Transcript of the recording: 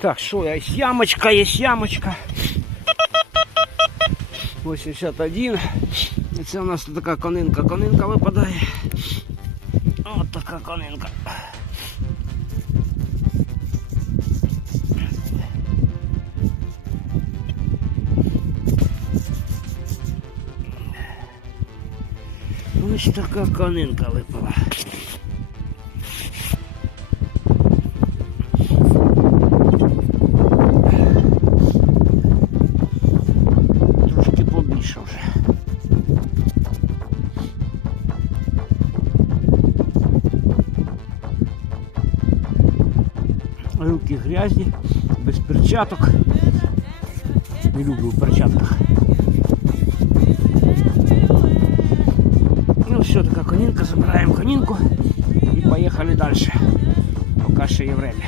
Так, що є ямочка, є ямочка. 81. І це у нас така конинка. Конинка випадає. От така конинка. Ось така конинка випала. Руки грязні, без перчаток. Не люблю в перчатках. Ну все, така конинка, забираємо конинку і поїхали далі. Поки ще є время.